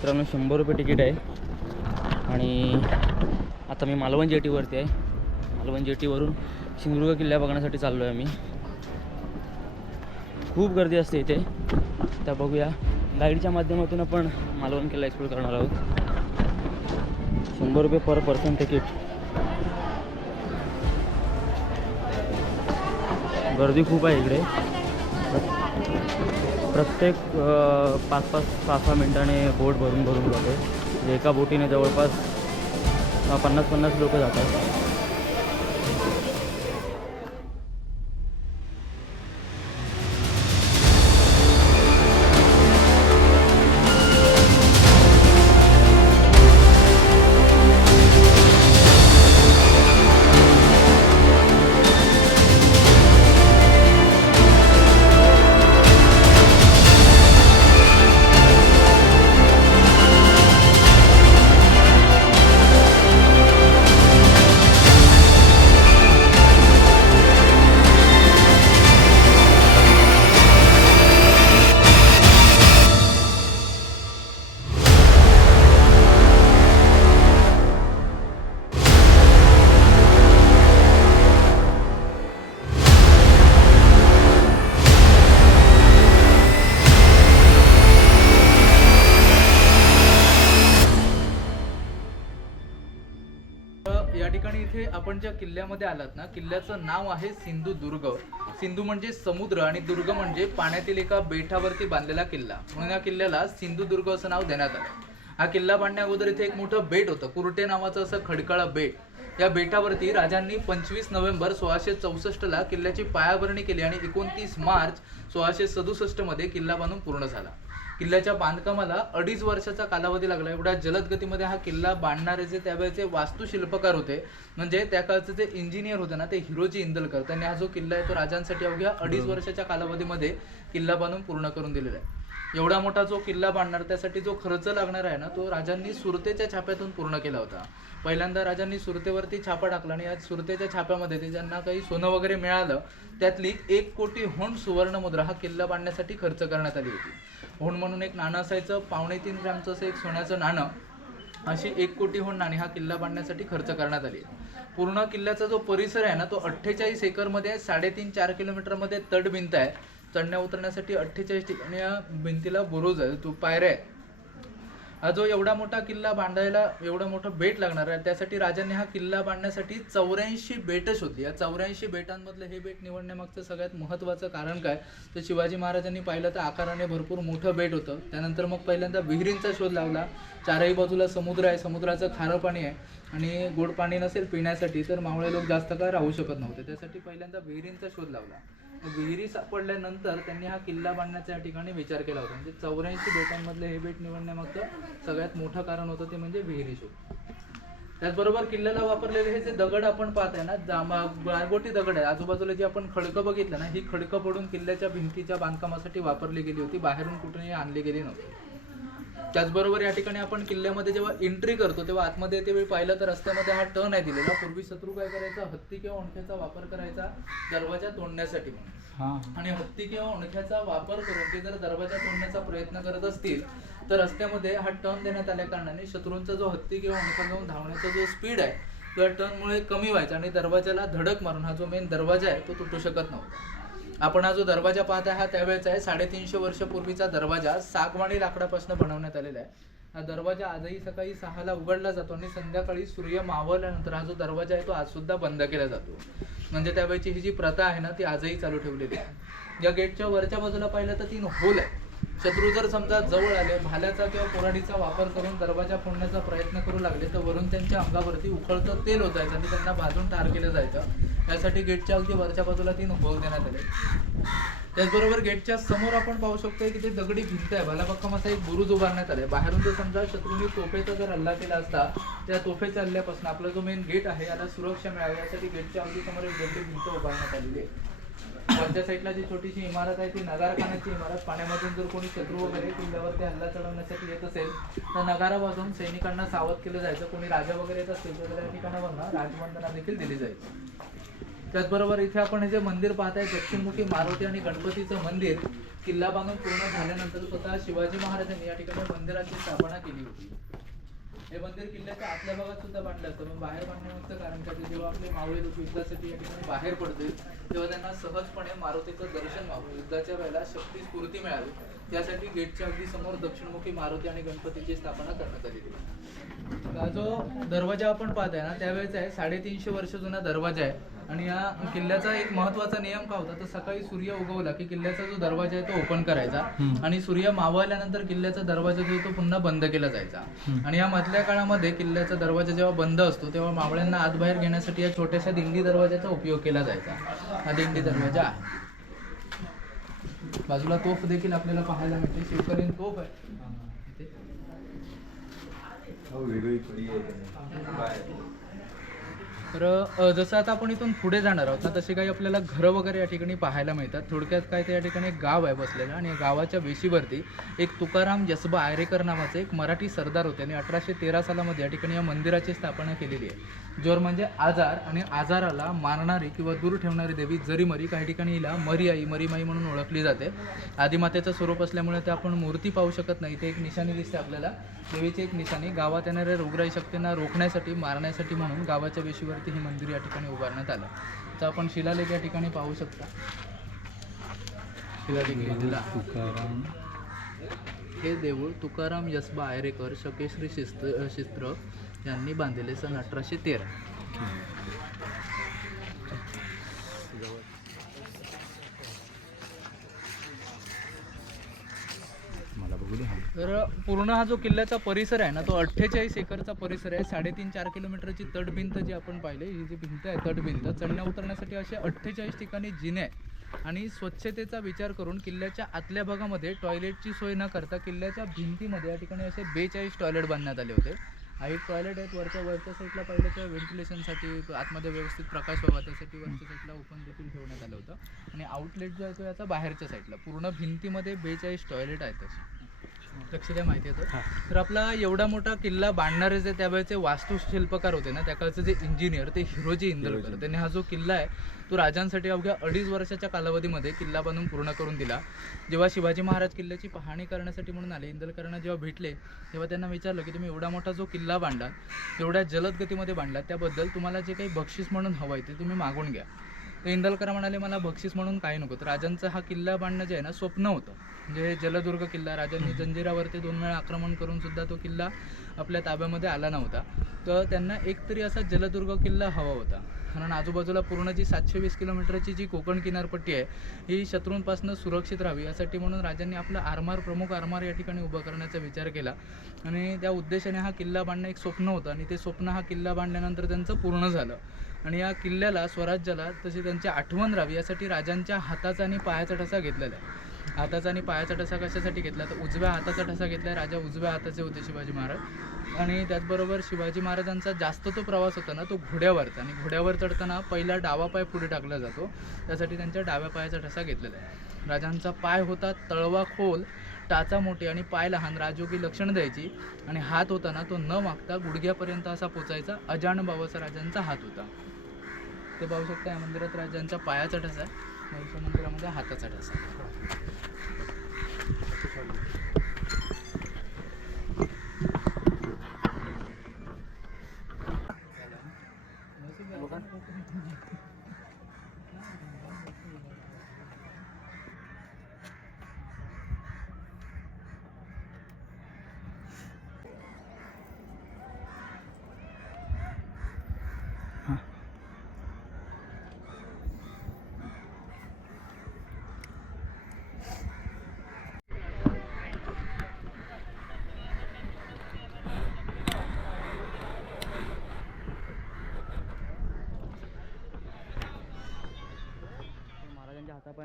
मित्रांनो शंभर रुपये तिकीट आहे. आणि आता मी मालवण जेटीवरती आहे. मालवण जेटीवरून सिंधुदुर्ग किल्ला बघण्यासाठी चाललो आहे मी खूप गर्दी असते इथे. त्या बघूया. गाईडच्या माध्यमातून आपण मालवण किल्ला एक्सप्लोर करणार आहोत. शंभर रुपये पर पर्सन तिकीट गर्दी खूप आहे इकडे. प्रत्येक पाच पाच सहा सहा मिनिटाने बोट भरून भरून जाते. एका बोटीने जवळपास पन्नास पन्नास लोक जातात. किल्ल्याचं नाव आहे सिंधुदुर्ग सिंधू म्हणजे समुद्र आणि दुर्ग म्हणजे पाण्यातील एका बेटावरती बांधलेला किल्ला. म्हणून या किल्ल्याला सिंधुदुर्ग असं नाव देण्यात आलं. हा किल्ला बांधण्या अगोदर इथे एक मोठं बेट होतं. कुरटे नावाचं असं खडकाळा बेट. या बेटावरती राजांनी पंचवीस नोव्हेंबर सोळाशे चौसष्ट ला किल्ल्याची पायाभरणी केली आणि एकोणतीस मार्च सोळाशे सदुसष्टमध्ये किल्ला बांधून पूर्ण झाला. किल्ल्याच्या बांधकामाला अडीच वर्षाचा कालावधी लागला. एवढ्या जलद गतीमध्ये हा किल्ला बांधणारे जे त्यावेळेचे वास्तुशिल्पकार होते म्हणजे त्या काळचे जे इंजिनियर होते ना ते हिरोजी इंदलकर. त्यांनी हा जो किल्ला आहे तो राजांसाठी अवघ्या अडीच वर्षाच्या कालावधीमध्ये किल्ला बांधून पूर्ण करून दिलेला आहे. एवढा मोठा जो किल्ला बांधणार त्यासाठी जो खर्च लागणार आहे ना तो राजांनी सुरतेच्या छाप्यातून पूर्ण केला होता. पहिल्यांदा राजांनी सुरतेवरती छापा टाकला आणि या सुरतेच्या छाप्यामध्ये ते ज्यांना काही सोनं वगैरे मिळालं त्यातली एक कोटी होंड सुवर्ण मुद्रा हा किल्ला बांधण्यासाठी खर्च करण्यात आली होती. होंड म्हणून एक नाणं असायचं पावणे तीन ग्रॅमचं असं एक सोन्याचं नाणं. अशी एक कोटी होंड नाणी हा किल्ला बांधण्यासाठी खर्च करण्यात आली. पूर्ण किल्ल्याचा जो परिसर आहे ना तो अठ्ठेचाळीस एकरमध्ये साडेतीन चार किलोमीटरमध्ये तटभिंत आहे. चढण्या उतरण्यासाठी अठ्ठेचाळीस ठिकाणी या भिंतीला बुरुज आहे. तो पायऱ्या आहे हा जो एवढा मोठा किल्ला बांधायला एवढं मोठं बेट लागणार आहे त्यासाठी राजाने हा किल्ला बांधण्यासाठी चौऱ्याऐंशी बेटं शोधली. या चौऱ्याऐंशी बेटांमधलं हे बेट निवडण्यामागचं सगळ्यात महत्त्वाचं कारण काय? तर शिवाजी महाराजांनी पाहिलं तर आकाराने भरपूर मोठं बेट होतं. त्यानंतर मग पहिल्यांदा विहिरींचा शोध लावला. चारही बाजूला समुद्र आहे. समुद्राचं खारं पाणी आहे. आणि गोड पाणी नसेल पिण्यासाठी तर मावळे लोक जास्त काळ राहू शकत नव्हते. त्यासाठी पहिल्यांदा विहिरींचा शोध लावला. विहिरी सापडल्यानंतर त्यांनी हा किल्ला बांधण्याचा या ठिकाणी विचार केला होता. म्हणजे चौऱ्याऐंशी बेटांमधले हे बेट निवडण्यामागचं सगळ्यात मोठं कारण होतं ते म्हणजे विहिरी शोध. त्याचबरोबर किल्ल्याला वापरलेले हे जे दगड आपण पाहताय ना जांबा गारगोटी दगड आहे. आजूबाजूला जी आपण खडकं बघितलं ना ही खडकं पडून किल्ल्याच्या भिंतीच्या बांधकामासाठी वापरली गेली होती. बाहेरून कुठेही आणली गेली नव्हती. त्याचबरोबर या ठिकाणी आपण किल्ल्यामध्ये जेव्हा एंट्री करतो तेव्हा आतमध्ये येते पाहिलं तर रस्त्यामध्ये हा टर्न आहे दिलेला. पूर्वी शत्रू काय करायचा? हत्ती किंवा ओंठ्याचा वापर करायचा दरवाजा तोडण्यासाठी म्हणून. आणि हत्ती किंवा ओंडक्याचा वापर करून ते जर दरवाजा तोडण्याचा प्रयत्न करत असतील तर रस्त्यामध्ये हा टर्न देण्यात आल्या कारणाने शत्रूंचा जो हत्ती किंवा ओंडका घेऊन धावण्याचा जो स्पीड आहे तो या टर्नमुळे कमी व्हायचा आणि दरवाजाला धडक मारून हा जो मेन दरवाजा आहे तो तुटू शकत नव्हता. आपण हा जो दरवाजा पाहत आहे हा त्यावेळेचा आहे. साडेतीनशे वर्षपूर्वीचा दरवाजा सागवाणी लाकडापासून बनवण्यात आलेला आहे. हा दरवाजा आजही सकाळी सहाला उघडला जातो आणि संध्याकाळी सूर्य मावळल्यानंतर हा जो दरवाजा आहे तो आज सुद्धा बंद केला जातो. म्हणजे त्यावेळेची ही जी प्रथा आहे ना ती आजही चालू ठेवलेली आहे. या गेटच्या वरच्या बाजूला पाहिलं तर तीन होल आहे शत्रू जर समजा जवळ आले भाल्याचा किंवा कोराडीचा वापर करून दरवाजा फोडण्याचा प्रयत्न करू लागले तर वरून त्यांच्या अंगावरती उखळतं तेल होतायचं आणि त्यांना भाजून ठार केलं जायचं. यासाठी गेटच्या अगदी वरच्या बाजूला तीन होल देण्यात आले त्याचबरोबर गेटच्या समोर आपण पाहू शकतो की ते दगडी भिंत आहे. भालापक्कम असा एक बुरुज उभारण्यात आलाय. बाहेरून जर समजा शत्रूंनी तोफेचा जर हल्ला केला असता त्या तोफेच्या हल्ल्यापासून आपला जो मेन गेट आहे याला सुरक्षा मिळावी यासाठी गेटच्या अगदी समोर एक दगडी भिंत उभारण्यात आलेली आहे. वरच्या साईडला जी छोटीशी इमारत आहे ती नगारखान्याची इमारत. पाण्यामधून जर कोणी शत्रू वगैरे किल्ल्यावरती हल्ला चढवण्यासाठी येत असेल तर नगारा वाजवून सैनिकांना सावध केलं जायचं. कोणी राजा वगैरे येत असतील तर त्या ठिकाणावरनं राजवंदना देखील दिली जायची. त्याचबरोबर इथे आपण हे जे मंदिर पाहताय दक्षिणमुखी मारुती आणि गणपतीचं मंदिर किल्ला बांधून पूर्ण झाल्यानंतर स्वतः शिवाजी महाराजांनी या ठिकाणी मंदिराची स्थापना केली होती. हे मंदिर किल्ल्याच्या आतल्या भागात सुद्धा बांधलं. असतं पण बाहेर बांधण्यामागचं कारण काय जेव्हा आपले मावळे लोक युद्धासाठी या ठिकाणी बाहेर पडतील तेव्हा त्यांना सहजपणे मारुतीचं दर्शन व्हावं. युद्धाच्या वेळेला शक्ती स्फूर्ती मिळावी. त्यासाठी गेटच्या अगदी समोर दक्षिणमुखी मारुती आणि गणपतीची स्थापना करण्यात आलेली हा जो दरवाजा आपण पाहताय ना त्यावेळेचा आहे. साडेतीनशे वर्ष जुना दरवाजा आहे. आणि या किल्ल्याचा एक महत्त्वाचा नियम का होता? तर सकाळी सूर्य उगवला की किल्ल्याचा जो दरवाजा आहे तो ओपन करायचा. आणि सूर्य मावळल्यानंतर किल्ल्याचा दरवाजा जो तो पुन्हा बंद केला जायचा. आणि या मधल्या काळामध्ये किल्ल्याचा दरवाजा जेव्हा बंद असतो तेव्हा मावळ्यांना आत बाहेर घेण्यासाठी या छोट्याशा दिंडी दरवाजाचा उपयोग केला जायचा. हा दिंडी दरवाजा आहे. बाजूला तोफ देखील आपल्याला पाहायला मिळते. शिवकरीन तोफ आहे. इथे. तर जसं आता आपण इथून पुढे जाणार आहोत ना तसे काही आपल्याला घरं वगैरे या ठिकाणी पाहायला मिळतात. थोडक्यात काय त्या या ठिकाणी एक गाव आहे बसलेलं आणि या गावाच्या वेशीवरती एक तुकाराम यसबा आयरेकर नावाचे एक मराठी सरदार होते आणि अठराशे तेरा सालामध्ये या ठिकाणी या मंदिराची स्थापना केलेली आहे. जोर म्हणजे आजार आणि आजाराला मारणारी किंवा दूर ठेवणारी देवी जरीमरी काही ठिकाणी हिला मरीआई मरीमाई म्हणून ओळखली जाते. आदिमातेचं स्वरूप असल्यामुळे ते आपण मूर्ती पाहू शकत नाही. इथे एक निशाणी दिसते आपल्याला. देवीची एक निशाणी. गावात येणाऱ्या रोगराई शक्तींना रोखण्यासाठी मारण्यासाठी म्हणून गावाच्या वेशीवरती हे मंदिर या ठिकाणी उभारण्यात आलं. तर आपण शिलालेख या ठिकाणी पाहू शकता. शिलालेख हे देऊळ तुकाराम यसबा आयरेकर शकेश्री शिस्त शिस्त्र यांनी बांधलेले सन अठराशे तेरा. तर पूर्ण हा जो किल्ल्याचा परिसर आहे ना तो अठ्ठेचाळीस एकरचा परिसर आहे. साडेतीन चार किलोमीटरची तटभिंत जी आपण पाहिले ही जी भिंत आहे तटभिंत चढण्या उतरण्यासाठी असे अठ्ठेचाळीस ठिकाणी जिने आहे आणि स्वच्छतेचा विचार करून किल्ल्याच्या आतल्या भागामध्ये टॉयलेटची सोय न करता किल्ल्याच्या भिंतीमध्ये या ठिकाणी असे बेचाळीस टॉयलेट बांधण्यात आले होते. हा एक टॉयलेट आहेत वरच्या वरच्या साईडला पाहिलं तर व्हेंटिलेशनसाठी आतमध्ये व्यवस्थित प्रकाश व्हावा त्यासाठी वरच्या साईडला ओपन देखील ठेवण्यात आलं होतं. आणि आउटलेट जो आहे तो याचा बाहेरच्या साईडला पूर्ण भिंतीमध्ये बेचाळीस टॉयलेट आहेत तसे लक्ष द्या माहिती येतं तर आपला एवढा मोठा किल्ला बांधणारे जे त्यावेळेचे वास्तुशिल्पकार होते ना त्या काळचे जे इंजिनियर ते हिरोजी इंदलकर त्यांनी हा जो किल्ला आहे तो राजांसाठी अवघ्या अडीच वर्षाच्या कालावधीमध्ये किल्ला बांधून पूर्ण करून दिला. जेव्हा शिवाजी महाराज किल्ल्याची पाहणी करण्यासाठी म्हणून आले इंदलकरांना जेव्हा भेटले तेव्हा त्यांना विचारलं की तुम्ही एवढा मोठा जो किल्ला बांधला तेवढ्या जलद गतीमध्ये बांधला त्याबद्दल तुम्हाला जे काही बक्षीस म्हणून हवं आहे ते तुम्ही मागून घ्या. तर इंदलकर म्हणाले मला बक्षीस म्हणून काही नको. तर राजांचा हा किल्ला बांधणं जे आहे ना स्वप्न होतं. म्हणजे जलदुर्ग किल्ला राजांनी जंजिरावरती दोन वेळा आक्रमण करून सुद्धा तो किल्ला आपल्या ताब्यामध्ये आला नव्हता. तर त्यांना एकतरी असा जलदुर्ग किल्ला हवा होता. कारण आजूबाजूला पूर्ण जी सातशे वीस किलोमीटरची जी कोकण किनारपट्टी आहे ही शत्रूंपासून सुरक्षित राहावी. यासाठी म्हणून राजांनी आपलं आरमार प्रमुख आरमार या ठिकाणी उभं करण्याचा विचार केला. आणि त्या उद्देशाने हा किल्ला बांधणं एक स्वप्न होतं. आणि ते स्वप्न हा किल्ला बांधल्यानंतर त्यांचं पूर्ण झालं. आणि या किल्ल्याला स्वराज्याला तशी त्यांची आठवण राहावी यासाठी राजांच्या हाताचा आणि पायाचा ठसा घेतलेला आहे. हाताचा आणि पायाचा ठसा कशासाठी घेतला? तर उजव्या हाताचा ठसा घेतला राजा उजव्या हाताचे होते शिवाजी महाराज. आणि त्याचबरोबर शिवाजी महाराजांचा जास्त तो प्रवास होता ना तो घोड्यावरचा. आणि घोड्यावर चढताना पहिला डावा पाय पुढे टाकला जातो. त्यासाठी त्यांच्या डाव्या पायाचा ठसा घेतलेला आहे. राजांचा पाय होता तळवा खोल टाचा मोठी आणि पाय लहान. राजयोगी लक्षण द्यायची. आणि हात होता ना तो न मागता गुडघ्यापर्यंत असा पोचायचा. अजाण बाबाचा राजांचा हात होता. ते पाहू शकता या मंदिरात राजांचा पायाचा ठसा आहे. मंदिरामध्ये हाताचा ठसा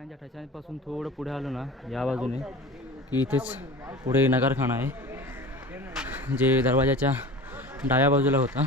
आहे. महाराजांच्या थोडं पुढे आलो ना या बाजूने की इथेच पुढे नगारखाना आहे जे दरवाजाच्या डाव्या बाजूला होता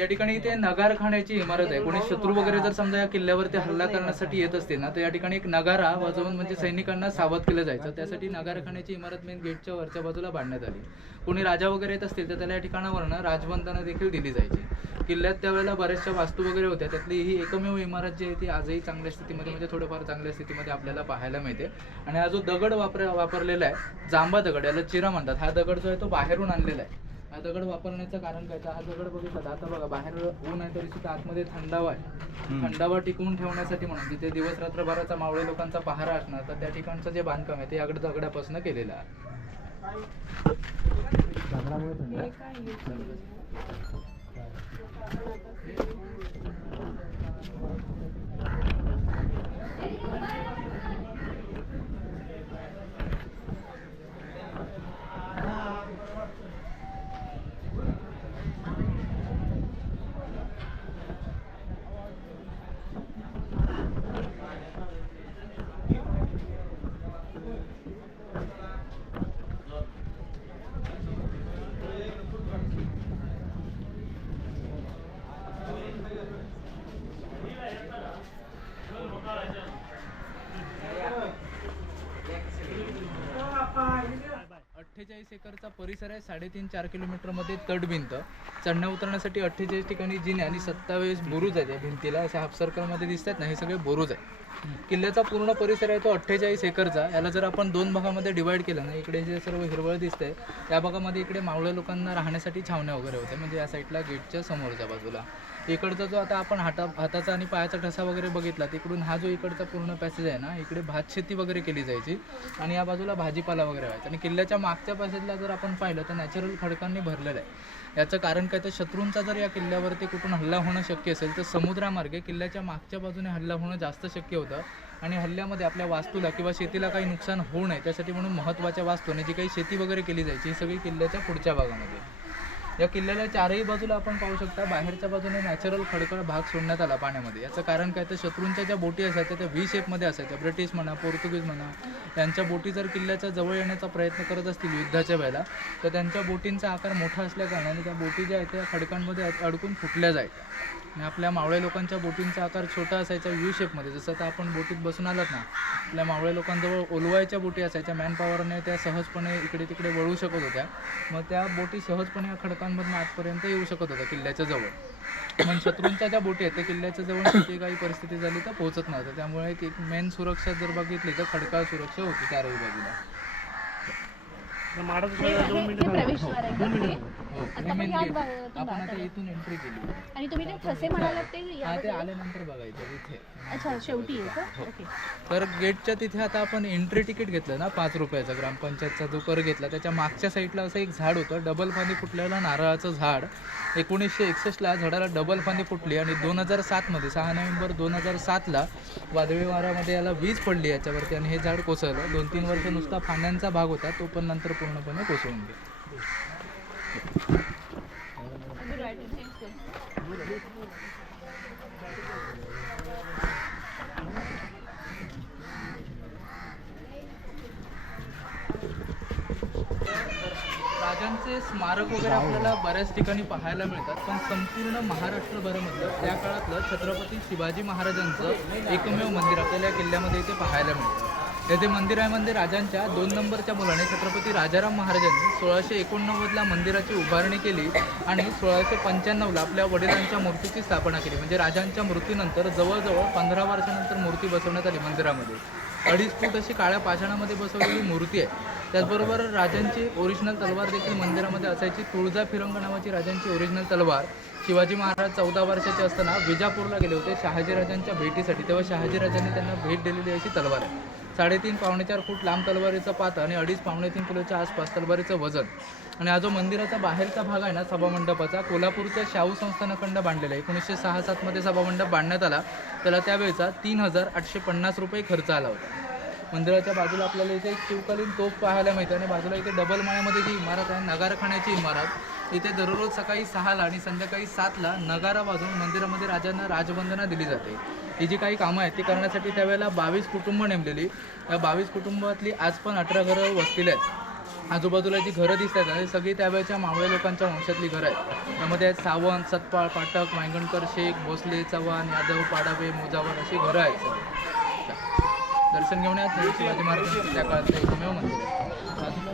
या ठिकाणी इथे नगारखान्याची इमारत आहे. कोणी शत्रू वगैरे जर समजा या किल्ल्यावरती हल्ला करण्यासाठी येत असते ना तर या ठिकाणी एक नगारा वाजवून म्हणजे सैनिकांना सावध केलं जायचं. त्यासाठी नगारखान्याची इमारत मेन गेटच्या वरच्या बाजूला बांधण्यात आली. कोणी राजा वगैरे येत असतील तर त्याला या ठिकाणावरनं राजबंधनं देखील दिली जायची. किल्ल्यात त्यावेळेला बऱ्याचशा वास्तू वगैरे होत्या. त्यातली ही एकमेव इमारत जी आहे ती आजही चांगल्या स्थितीमध्ये म्हणजे थोडंफार चांगल्या स्थितीमध्ये आपल्याला पाहायला मिळते. आणि हा जो दगड वापर वापरलेला आहे जांबा दगड याला चिरा म्हणतात. हा दगड जो आहे तो बाहेरून आणलेला आहे. हा दगड वापरण्याचं कारण काय? तर हा दगड बघितला तर आता बघा बाहेर ऊन आहे तरी सुद्धा आतमध्ये थंडावा आहे. थंडावा टिकवून ठेवण्यासाठी म्हणून तिथे दिवस रात्रभराचा मावळे लोकांचा पहारा असणार तर त्या ठिकाणचं जे बांधकाम आहे ते अगड दगडापासून केलेलं आहे एकरचा परिसर आहे साडेतीन चार किलोमीटरमध्ये तड तटभिंत चढण्या उतरण्यासाठी अठ्ठेचाळीस ठिकाणी जिने आणि सत्तावीस बुरुज आहेत या भिंतीला. अशा हाफ सर्कलमध्ये दिसतात ना हे सगळे बुरुज आहे किल्ल्याचा पूर्ण परिसर आहे तो अठ्ठेचाळीस एकरचा. याला जर आपण दोन भागामध्ये डिवाइड केलं ना इकडे जे सर्व हिरवळ दिसतंय त्या भागामध्ये इकडे मावळ्या लोकांना राहण्यासाठी छावण्या वगैरे होत्या. म्हणजे या साईडला गेटच्या समोरच्या बाजूला. इकडचा जो आता आपण हाता हाताचा आणि पायाचा ठसा वगैरे बघितला तिकडून हा जो इकडचा पूर्ण पॅसेज आहे ना इकडे भात शेती वगैरे केली जायची आणि या बाजूला भाजीपाला वगैरे व्हायचा. आणि किल्ल्याच्या मागच्या पॅसेजला जर आपण पाहिलं तर नॅचरल खडकांनी भरलेलं आहे. याचं कारण काय तर शत्रूंचा जर या किल्ल्यावरती कुठून हल्ला होणं शक्य असेल तर समुद्रामार्गे किल्ल्याच्या मागच्या बाजूने हल्ला होणं जास्त शक्य होतं. आणि हल्ल्यामध्ये आपल्या वास्तूला किंवा शेतीला काही नुकसान होऊ नये त्यासाठी म्हणून महत्त्वाच्या वास्तूने जी काही शेती वगैरे केली जायची ही सगळी किल्ल्याच्या पुढच्या भागामध्ये. या किल्ल्याला चारही बाजूला आपण पाहू शकता. बाहेरच्या बाजूने नॅचरल खडखड भाग सोडण्यात आला पाण्यामध्ये. याचं कारण काय? तर शत्रूंच्या ज्या बोटी असायच्या त्या व्ही शेपमध्ये असायच्या. ब्रिटिश म्हणा पोर्तुगीज म्हणा त्यांच्या बोटी जर किल्ल्याच्या जवळ येण्याचा प्रयत्न करत असतील युद्धाच्या वेळेला तर त्यांच्या बोटींचा आकार मोठा असल्या कारणाने त्या बोटी ज्या आहेत त्या खडकांमध्ये अडकून फुटल्या जायच्या. आणि आपल्या मावळे लोकांच्या बोटींचा आकार छोटा असायचा व्ही शेपमध्ये जसं आता आपण बोटीत बसून आलात ना आपल्या मावळे लोकांजवळ ओलवायच्या बोटी असायच्या. मॅनपॉवरने त्या सहजपणे इकडे तिकडे वळू शकत होत्या. मग त्या बोटी सहजपणे या खडकांमधून आतपर्यंत येऊ शकत होत्या किल्ल्याच्या जवळ. पण शत्रूंच्या ज्या बोटी आहेत त्या किल्ल्याच्या जवळ किती काही परिस्थिती झाली तर पोहोचत नव्हतं त्यामुळे एक एक मेन सुरक्षा जर बघितली तर खडकाळ सुरक्षा होती चारही बाजूला हे हे- हे हे? हो आता हे आपण याच. भागातून आता. इथून एंट्री केली आणि तुम्ही ते ठसे म्हणालात ते हा ते? आल्यानंतर बघायचं इथे अच्छा शेवटी आहे का हो. ओके तर गेटच्या तिथे आता आपण एंट्री तिकीट घेतलं ना पाच रुपयाचा ग्रामपंचायतचा जो कर घेतला त्याच्या मागच्या साईडला असं एक झाड होतं डबल फांदी फुटलेलं नारळाचं झाड एकोणीसशे एकसष्टला झाडाला डबल फांदी फुटली आणि दोन हजार सातमध्ये सहा नोव्हेंबर दोन हजार सातला वादळी वाऱ्यामध्ये याला वीज पडली याच्यावरती आणि हे झाड कोसळलं दोन तीन वर्ष नुसता फांद्यांचा भाग होता तो पण नंतर पूर्णपणे कोसळून गेला राजांचे स्मारक वगैरे आपल्याला बऱ्याच ठिकाणी पाहायला मिळतात पण संपूर्ण महाराष्ट्रभरामधलं त्या काळातलं छत्रपती शिवाजी महाराजांचं एकमेव मंदिर आपल्याला या किल्ल्यामध्ये इथे पाहायला मिळतं. त्याचे मंदिर आहे मंदिर राजांच्या. दोन नंबरच्या मुलाने छत्रपती राजाराम महाराजांनी सोळाशे एकोणनव्वदला मंदिराची उभारणी केली आणि सोळाशे पंच्याण्णवला आपल्या वडिलांच्या मूर्तीची स्थापना केली. म्हणजे राजांच्या मृत्यूनंतर जवळजवळ पंधरा वर्षानंतर मूर्ती बसवण्यात आली मंदिरामध्ये. अडीच फूट अशी काळ्या पाषाणामध्ये बसवलेली मूर्ती आहे. त्याचबरोबर राजांची ओरिजिनल तलवार देखील मंदिरामध्ये असायची. तुळजा फिरंग नावाची राजांची ओरिजिनल तलवार. शिवाजी महाराज चौदा वर्षाचे असताना विजापूरला गेले होते शहाजीराजांच्या भेटीसाठी. तेव्हा शहाजीराजांनी त्यांना भेट दिलेली अशी तलवार आहे. साडेतीन पावणे चार फूट लांब तलवारीचं पात आणि अडीच पावणे तीन किलोच्या आसपास तलवारीचं वजन. आणि हा जो मंदिराचा बाहेरचा भाग आहे ना सभामंडपाचा कोल्हापूरच्या शाहू संस्थानाखंड बांधलेला आहे. एकोणीसशे सहा सातमध्ये सभामंडप बांधण्यात आला. त्याला त्यावेळेचा तीन हजार आठशे पन्नास रुपये खर्च आला होता. मंदिराच्या बाजूला आपल्याला इथे एक शिवकालीन तोफ पाहायला मिळते आणि बाजूला इथे डबल माळ्यामध्ये जी इमारत आहे नगाराखाण्याची इमारत इथे दररोज सकाळी सहाला आणि संध्याकाळी सातला नगारा वाजून मंदिरामध्ये राजांना राजवंदना दिली जाते. ही जी काही कामं आहेत ती करण्यासाठी त्यावेळेला बावीस कुटुंब नेमलेली. या बावीस कुटुंबातली आज पण अठरा घरं वसलेली आहेत. आजूबाजूला जी घरं दिसत आहेत ती सगळी त्यावेळेच्या मावळे लोकांच्या वंशातली घरं आहेत. त्यामध्ये आहेत सावंत सतपाळ पाटक वांगणकर शेख भोसले चव्हाण यादव पाडावे मुजावर अशी घरं आहेत. दर्शन घेऊन या शिवाजी महाराजांचं काळातलं एकमेव मंदिर आहे बाजूला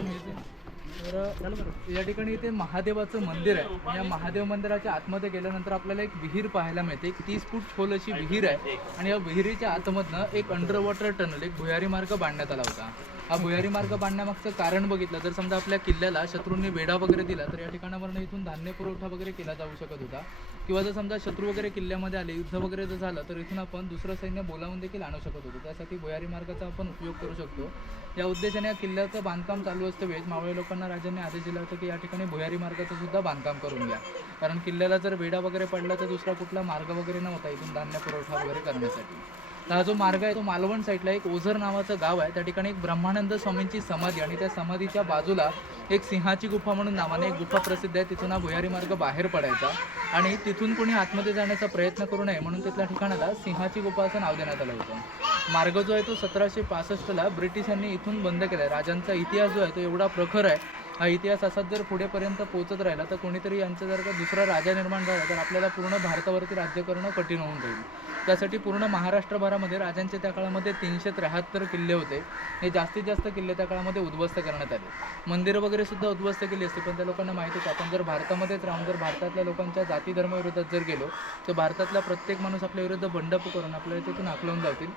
तर या ठिकाणी इथे महादेवाचं मंदिर आहे. या महादेव मंदिराच्या आतमध्ये गेल्यानंतर आपल्याला एक विहीर पाहायला मिळते. एक तीस फूट खोल अशी विहीर आहे. आणि या विहिरीच्या आतमधनं एक अंडर वॉटर टनल एक भुयारी मार्ग बांधण्यात आला होता. हा भुयारी मार्ग बांधण्यामागचं कारण बघितलं तर समजा आपल्या किल्ल्याला शत्रूंनी वेढा वगैरे दिला तर या ठिकाणावरनं इथून धान्य पुरवठा वगैरे केला जाऊ शकत होता. किंवा जर समजा शत्रू वगैरे किल्ल्यामध्ये आले युद्ध वगैरे जर झालं तर इथून आपण दुसरं सैन्य बोलावून देखील आणू शकत होतो. त्यासाठी भुयारी मार्गाचा आपण उपयोग करू शकतो. या उद्देशाने या किल्ल्याचं बांधकाम चालू असतं वेळेस मावळे लोकांना राजांनी आदेश दिला होता की या ठिकाणी भुयारी मार्गाचं सुद्धा बांधकाम करून घ्या. कारण किल्ल्याला जर वेढा वगैरे पडला तर दुसरा कुठला मार्ग वगैरे नव्हता इथून धान्य पुरवठा वगैरे करण्यासाठी. हा जो मार्ग आहे तो मालवण साईडला एक ओझर नावाचं गाव आहे. त्या ठिकाणी एक ब्रह्मानंद स्वामींची समाधी आणि त्या समाधीच्या बाजूला एक सिंहाची गुफा म्हणून नावाने एक गुफा प्रसिद्ध आहे. तिथून हा भुयारी मार्ग बाहेर पडायचा आणि तिथून कोणी आतमध्ये जाण्याचा प्रयत्न करू नये म्हणून तिथल्या ठिकाणाला सिंहाची गुफा असं नाव देण्यात आलं होतं. मार्ग जो आहे तो सतराशे पासष्टला ब्रिटिशांनी इथून बंद केला आहे राजांचा इतिहास जो आहे तो एवढा प्रखर आहे हा इतिहास असाच जर पुढेपर्यंत पोहोचत राहिला तर कोणीतरी यांचा जर का दुसरा राजा निर्माण झाला तर आपल्याला पूर्ण भारतावरती राज्य करणं कठीण होऊन जाईल. त्यासाठी पूर्ण महाराष्ट्रभरामध्ये राजांचे त्या काळामध्ये तीनशे त्र्याहत्तर किल्ले होते. हे जास्तीत जास्त किल्ले त्या काळामध्ये उद्ध्वस्त करण्यात आले. मंदिरं वगैरे सुद्धा उद्ध्वस्त केली असते पण त्या लोकांना माहिती होतं आपण जर भारतामध्येच राहून जर भारतातल्या लोकांच्या जाती धर्माविरोधात जर गेलो तर भारतातला प्रत्येक माणूस आपल्या विरुद्ध बंडप करून आपल्याला तिथून आकलवून जातील.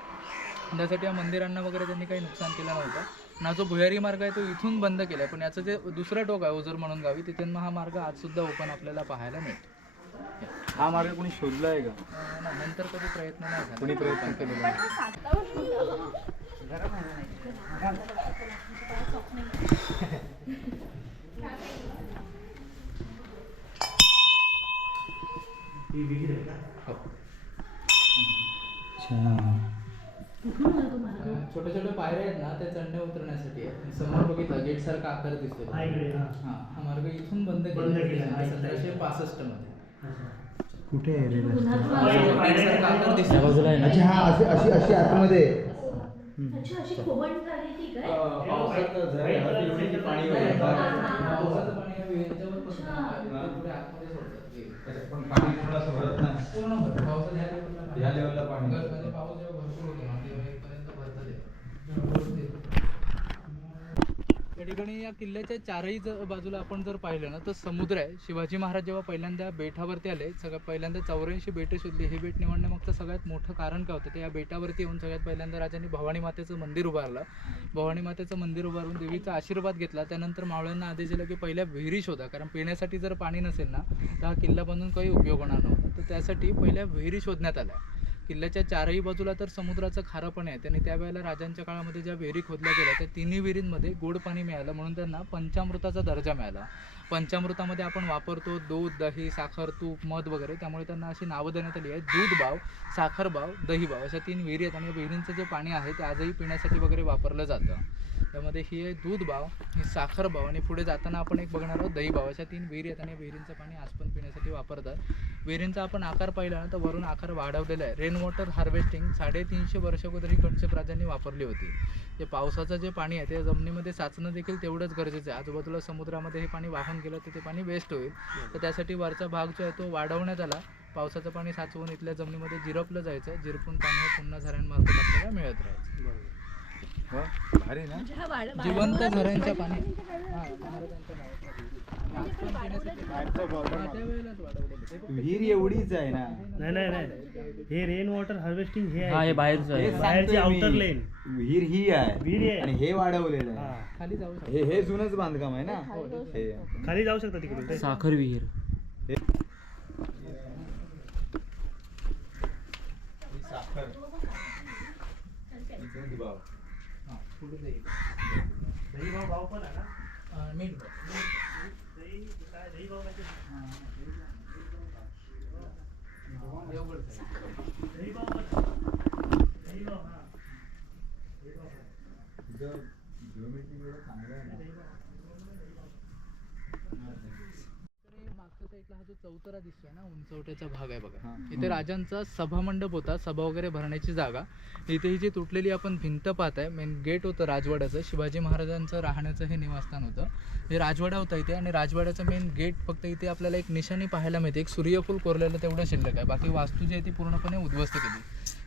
त्यासाठी या मंदिरांना वगैरे त्यांनी काही नुकसान केलं नव्हतं. ना जो भुयारी मार्ग आहे तो इथून बंद केला आहे पण याचं जे दुसरं टोक आहे ओझर म्हणून गावी तिथून हा मार्ग आजसुद्धा ओपन आपल्याला पाहायला मिळतो. हा मार्ग कोणी शोधला आहे का? अं, नंतर कधी प्रयत्न नाही झाला. कोणी प्रयत्न केलेला पण हा सातावर हो. छोटे छोटे पायऱ्या आहेत ना ते चढण्या उतरण्यासाठी आहे आणि समोर बघितलं गेट सारखा आकार दिसतो हा हा मार्ग इथून बंद केला सतराशे पासष्टमध्ये. कुठे आहे रे गेट सारखा आकार त्या दिसतो बाजूला आहे ना? अच्छा हा अशी अशी अशी आतमध्ये. अच्छा अशी खोबण झाली ती काय? पावसाचं पाणी वगैरे. हे ते पुढे आतमध्ये सोडतात हे. पण भरत नाही. पूर्ण भरतं. पावसात ह्या level ला ह्या level ला पाणी. पाणी. म्हणजे पाऊस जेव्हा भरपूर होतो ना, तेव्हा इथपर्यंत भरतं ते. या ठिकाणी या किल्ल्याच्या चारही ज- बाजूला आपण जर पाहिलं ना तर समुद्र आहे. शिवाजी महाराज जेव्हा पहिल्यांदा बेटावरती आले सगळ्यात पहिल्यांदा चौऱ्याऐंशी बेटं शोधली. हे बेट निवडण्यामागचं सगळ्यात मोठं कारण काय होतं? ते या बेटावरती येऊन सगळ्यात पहिल्यांदा राजांनी भवानी मातेचं मंदिर उभारलं. भवानी मातेचं मंदिर उभारून देवीचा आशीर्वाद घेतला. त्यानंतर मावळ्यांना आदेश दिला की पहिल्या विहिरी शोधा. कारण पिण्यासाठी जर पाणी नसेल ना तर हा किल्ला बांधून काही उपयोग होणार नव्हता. तर त्यासाठी पहिल्या विहिरी शोधण्यात आल्या. किल्ल्याच्या चारही बाजूला तर समुद्राचं खारं पण आहे. त्यांनी त्यावेळेला राजांच्या काळामध्ये ज्या विहिरी खोदल्या गेल्या त्या तिन्ही विहिरींमध्ये गोड पाणी मिळालं. म्हणून त्यांना पंचामृताचा दर्जा मिळाला. पंचामृतामध्ये आपण वापरतो दूध दही साखर तूप मध वगैरे. त्यामुळे त्यांना अशी नावं देण्यात आली आहेत. दूध बाव साखर बाव दही बाव अशा तीन विहिरी आहेत. आणि विहिरींचं जे पाणी आहे ते आजही पिण्यासाठी वगैरे वापरलं जातं. त्यामध्ये ही आहे दूध बाव ही साखर भाव. आणि पुढे जाताना आपण एक बघणार आहोत दही भाव. अशा तीन विहिरी आहेत आणि विहिरींचं पाणी आज पण पिण्यासाठी वापरतात. विहिरींचा आपण आकार पाहिला ना तर वरून आकार वाढवलेला आहे. रेन वॉटर हार्वेस्टिंग साडेतीनशे वर्ष अगोदर ही कणसेप राजांनी वापरली होती. जे पावसाचं जे पाणी आहे ते जमिनीमध्ये साचणं देखील तेवढंच गरजेचं आहे. आजूबाजूला समुद्रामध्ये हे पाणी वाहून गेलं तर ते पाणी वेस्ट होईल. तर त्यासाठी वरचा भाग जो आहे तो वाढवण्यात आला. पावसाचं पाणी साचवून इथल्या जमिनीमध्ये जिरपलं जायचं. जिरपून पाणी पुन्हा झऱ्यांमार्फत आपल्याला मिळत राहायचं. बरोबर. भारी ना. म्हणजे हा जिवंत झऱ्यांच्या पाणी हा, हा, विहीर एवढीच आहे ना. नाही नाही नाही. हे रेन वॉटर हार्वेस्टिंग हे हा हे आहे. बाहेरचं आहे बाहेरची मी. lane. विहीर ही आहे. विहीर आहे. आणि हे वाढवलेलं हा. आहे खाली जाऊ शकतो. हे हे जुनच बांधकाम आहे ना? हे खाली जाऊ शकता. तिकडून. ते. साखर विहीर. हा, पुढे जाईल. दही भाव भाव पण आहे ना मीठ. दही काय दही भाव काय. दही भाव. दही भाव हा आहे. किल्ल्यातला हा जो चौतरा दिसतोय ना उंचवट्याचा भाग आहे बघा. इथे राजांचा सभामंडप होता सभा वगैरे भरण्याची जागा. इथे ही जी तुटलेली आपण भिंत पाहताय मेन गेट होतं राजवाड्याचं शिवाजी महाराजांचं राहण्याचं हे निवासस्थान होतं. हे राजवाडा होता इथे आणि राजवाड्याचं मेन गेट फक्त इथे आपल्याला एक निशाणी पाहायला मिळते. एक सूर्यफूल कोरलेलं तेवढं शिल्लक आहे. बाकी वास्तू जी आहे ती पूर्णपणे उद्ध्वस्त केली.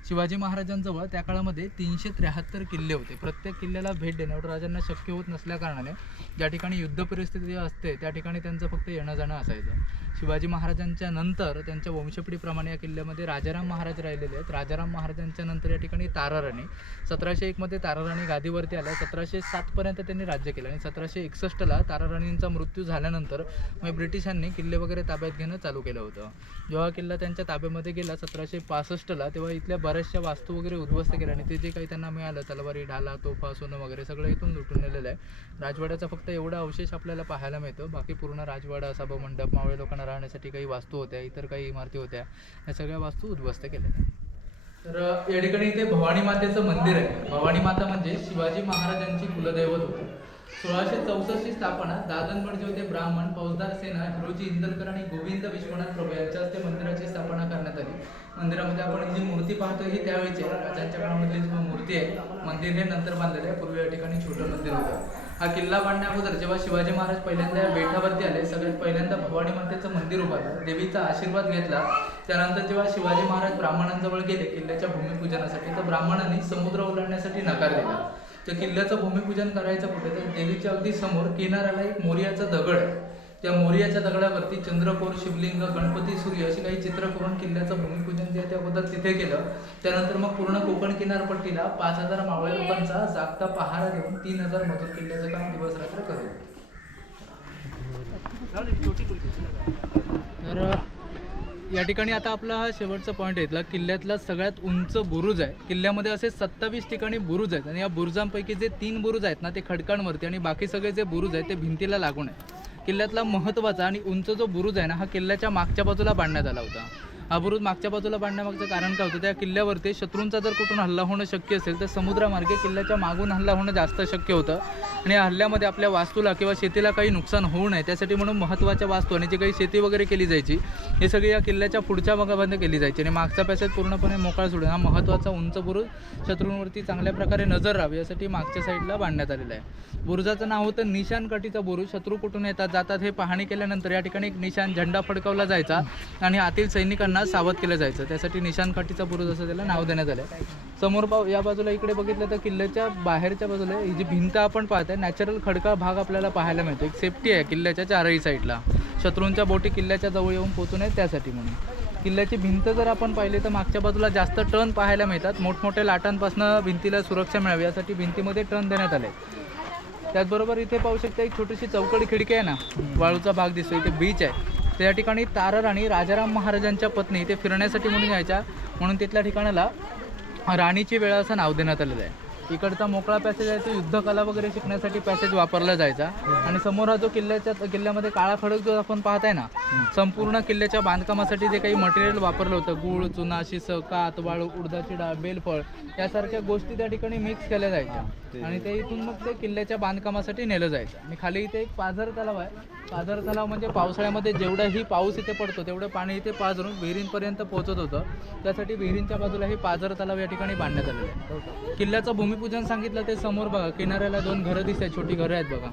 शिवाजी महाराजांजवळ त्या काळामध्ये तीनशे त्र्याहत्तर किल्ले होते. प्रत्येक किल्ल्याला भेट देणं एवढं राजांना शक्य होत नसल्या कारणाने ज्या ठिकाणी युद्ध परिस्थिती असते त्या ठिकाणी त्यांचं फक्त येणं जाणं असायचं. शिवाजी महाराजांच्या नंतर त्यांच्या वंशपिढीप्रमाणे या किल्ल्यामध्ये राजाराम महाराज राहिलेले आहेत. राजाराम महाराजांच्या नंतर या ठिकाणी ताराराणी सतराशे एकमध्ये ताराराणी गादीवरती आल्या. सतराशे सातपर्यंत त्यांनी राज्य केलं आणि सतराशे एकसष्टला ताराराणींचा मृत्यू झाल्यानंतर मग ब्रिटिशांनी किल्ले वगैरे ताब्यात घेणं चालू केलं होतं. जेव्हा किल्ला त्यांच्या ताब्यामध्ये गेला सतराशे पासष्टला तेव्हा इथल्या बऱ्याचशा वास्तू वगैरे उद्ध्वस्त केल्या आणि ते जे काही त्यांना मिळालं तलवारी ढाला तोफा सोनं वगैरे सगळं इथून लुटून नेलेलं आहे. राजवाड्याचा फक्त एवढा अवशेष आपल्याला पाहायला मिळतो. बाकी पूर्ण राजवाडा सभामंडप मावळे लोकांना राहण्यासाठी काही वास्तू होत्या इतर काही इमारती होत्या या सगळ्या वास्तू उद्ध्वस्त केल्या तर या ठिकाणी इथे भवानी मातेचं मंदिर आहे. भवानी माता म्हणजे शिवाजी महाराजांची कुलदैवत होती. सोळाशे चौसष्टची स्थापना दादनगडचे होते ब्राह्मण फौजदार सेना हिरोजी इंदलकर आणि गोविंद विश्वनाथ प्रभू यांच्या हस्ते मंदिराची स्थापना करण्यात आली. मंदिरामध्ये आपण जी मूर्ती पाहतो ही त्यावेळीची आहे. राजांच्या काळामधली जी मूर्ती आहे मंदिर हे नंतर बांधलेलं आहे. पूर्वी या ठिकाणी छोटं मंदिर होतं. हा किल्ला बांधण्या अगोदर जेव्हा शिवाजी महाराज पहिल्यांदा या बेटावरती आले सगळ्यात पहिल्यांदा भवानी मातेचं मंदिर उभारलं. देवीचा आशीर्वाद घेतला. त्यानंतर जेव्हा शिवाजी महाराज ब्राह्मणांजवळ गेले किल्ल्याच्या भूमिपूजनासाठी तर ब्राह्मणांनी समुद्र ओलांडण्यासाठी नकार दिला. तर किल्ल्याचं भूमिपूजन करायचं कुठे तर देवीच्या अगदी समोर किनाऱ्याला एक मोर्याचा दगड आहे. त्या मोर्याच्या दगडावरती चंद्रकोर शिवलिंग गणपती सूर्य अशी काही चित्र करून किल्ल्याचं भूमिपूजन जे आहे ते तिथे केलं. त्यानंतर मग पूर्ण कोकण किनारपट्टीला पाच हजार मावळे लोकांचा जागता पहारा देऊन तीन हजार मजूर किल्ल्याचं काम दिवस रात्र करत तर या ठिकाणी आता आपला हा शेवटचा पॉईंट आहे. किल्ल्यातला सगळ्यात उंच बुरुज आहे. किल्ल्यामध्ये असे सत्तावीस ठिकाणी बुरुज आहेत आणि या बुरुजांपैकी जे तीन बुरुज आहेत ना ते खडकांवरती आणि बाकी सगळे जे बुरुज आहेत ते भिंतीला लागून आहे किल्ल्यातला महत्त्वाचा आणि उंच जो बुरुज आहे ना हा किल्ल्याच्या मागच्या बाजूला बांधण्यात आला होता. हा बुरुज मागच्या बाजूला बांधण्यामागचं कारण काय होतं? त्या किल्ल्यावरती शत्रूंचा जर कुठून हल्ला होणं शक्य असेल तर समुद्रामार्गे किल्ल्याच्या मागून हल्ला होणं जास्त शक्य होतं. आणि या हल्ल्यामध्ये आपल्या वास्तूला किंवा शेतीला काही नुकसान होऊ नये त्यासाठी म्हणून महत्त्वाच्या वास्तू आणि जी काही शेती वगैरे केली जायची हे सगळी या किल्ल्याच्या पुढच्या भागामध्ये केली जायची. आणि मागचा पॅसेज पूर्णपणे मोकळा सोडून हा महत्त्वाचा उंच बुरुज शत्रूंवरती चांगल्या प्रकारे नजर राहावी यासाठी मागच्या साईडला बांधण्यात आलेला आहे. बुरुजाचं नाव होतं निशान कटीचा बुरुज. शत्रू कुठून येतात जातात हे पाहणी केल्यानंतर या ठिकाणी एक निशान झेंडा फडकवला जायचा. आणि आतील सैनिकांना सावध केलं जायचं. त्यासाठी निशान काठीचा बुरुज असं त्याला नाव देण्यात आलं समोर पाव या बाजूला इकडे बघितलं तर किल्ल्याच्या बाहेरच्या बाजूला ही जी भिंत आपण पाहताय नॅचरल खडका भाग आपल्याला पाहायला मिळतो एक सेफ्टी आहे किल्ल्याच्या चारही साईडला शत्रूंच्या बोटी किल्ल्याच्या जवळ येऊन पोहोचू नये त्यासाठी म्हणून. किल्ल्याची भिंत जर आपण पाहिली तर मागच्या बाजूला जास्त टर्न पाहायला मिळतात. मोठमोठ्या लाटांपासून भिंतीला सुरक्षा मिळावी यासाठी भिंतीमध्ये टर्न देण्यात आले त्याचबरोबर इथे पाहू शकता एक छोटीशी चौकडी खिडकी आहे ना. वाळूचा भाग दिसतो इथे बीच आहे. त्या ठिकाणी ताराराणी राजाराम महाराजांच्या पत्नी इथे फिरण्यासाठी म्हणून यायच्या. म्हणून तिथल्या ठिकाणाला राणीची वेळ असं नाव देण्यात आलेलं आहे. इकडचा मोकळा पॅसेज आहे तो युद्धकला वगैरे शिकण्यासाठी पॅसेज वापरला जायचा. आणि समोर हा जो किल्ल्याच्या किल्ल्यामध्ये काळा खडक जो आपण पाहताय ना संपूर्ण किल्ल्याच्या बांधकामासाठी जे काही मटेरियल वापरलं होतं गुळ चुना शिस कात वाळू उडदाची डाळ बेलफळ यासारख्या गोष्टी त्या ठिकाणी मिक्स केल्या जायच्या. आणि ते इथून मग ते किल्ल्याच्या बांधकामासाठी नेलं जायचं. आणि खाली इथे एक पाझर तलाव आहे. पाझर तलाव म्हणजे पावसाळ्यामध्ये जेवढाही पाऊस इथे पडतो तेवढं पाणी इथे पाझरून विहिरींपर्यंत पोहोचत होतं. त्यासाठी विहिरींच्या बाजूला हे पाझर तलाव या ठिकाणी बांधण्यात आलेलं आहे किल्ल्याचं भूमिपूजन सांगितलं ते समोर बघा किनाऱ्याला दोन घरं दिसतात छोटी घरं आहेत बघा.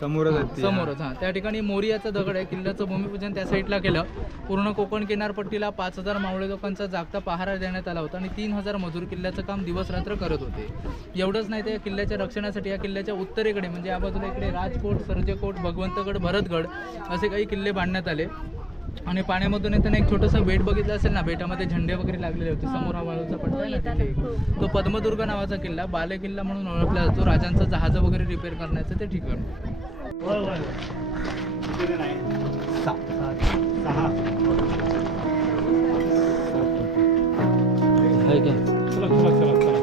समोरच आहेत ती, हा. समोरच हा. त्या ठिकाणी मोरियाचा दगड आहे किल्ल्याचं भूमिपूजन त्या साईडला केलं. पूर्ण कोकण किनारपट्टीला पाच हजार मावळे लोकांचा जागता पहारा देण्यात आला होता आणि तीन हजार मजूर किल्ल्याचं काम दिवस रात्र करत होते. एवढंच नाही तर या किल्ल्याच्या रक्षणासाठी या किल्ल्याच्या उत्तरेकडे म्हणजे या बाजूला इकडे राजकोट सर्जेकोट भगवंतगड भरतगड असे काही किल्ले बांधण्यात आले. आणि पाण्यामधून येताना एक छोटंसं बेट बघितलं असेल ना बेटामध्ये झेंडे वगैरे लागलेले होते समोर हा वाळूचा पट्टा आहे ना तिथे. तो पद्मदुर्ग नावाचा किल्ला बाले किल्ला म्हणून ओळखला जातो. राजांचं जहाज वगैरे रिपेअर करण्याचं ते ठिकाण. चला चला चला चला.